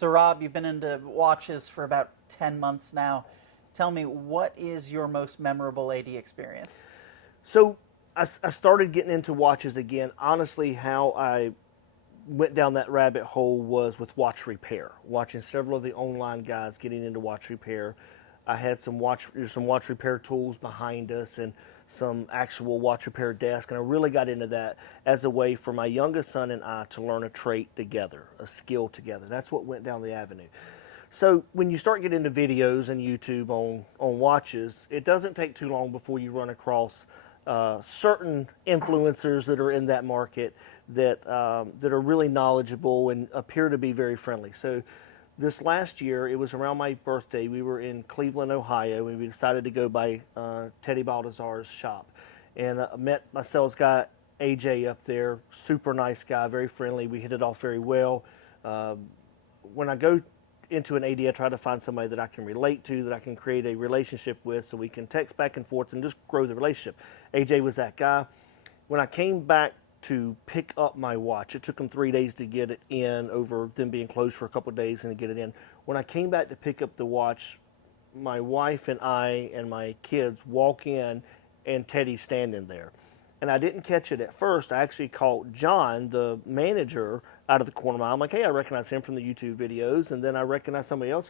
So Rob, you've been into watches for about 10 months now. Tell me, what is your most memorable AD experience? So I started getting into watches again. Honestly, how I went down that rabbit hole was with watch repair, watching several of the online guys getting into watch repair. I had some watch repair tools behind us and some actual watch repair desk, and I really got into that as a way for my youngest son and I to learn a trait together, a skill together. That's what went down the avenue. So when you start getting into videos and YouTube on watches, it doesn't take too long before you run across certain influencers that are in that market that that are really knowledgeable and appear to be very friendly. So this last year, it was around my birthday. We were in Cleveland, Ohio, and we decided to go by Teddy Baldazar's shop. And I met my sales guy, AJ, up there. Super nice guy, very friendly. We hit it off very well. When I go into an AD, I try to find somebody that I can relate to, that I can create a relationship with, so we can text back and forth and just grow the relationship. AJ was that guy. When I came back to pick up my watch, it took them 3 days to get it in, over them being closed for a couple of days and to get it in. When I came back to pick up the watch, my wife and I and my kids walk in, and Teddy's standing there. And I didn't catch it at first. I actually called John, the manager, out of the corner of my eye. I'm like, hey, I recognize him from the YouTube videos. And then I recognized somebody else,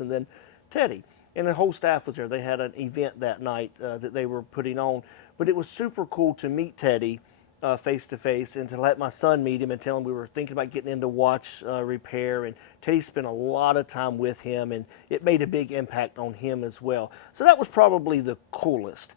and then Teddy. And the whole staff was there. They had an event that night that they were putting on. But it was super cool to meet Teddy face to face, and to let my son meet him and tell him we were thinking about getting into watch repair. And Teddy spent a lot of time with him, and it made a big impact on him as well. So that was probably the coolest.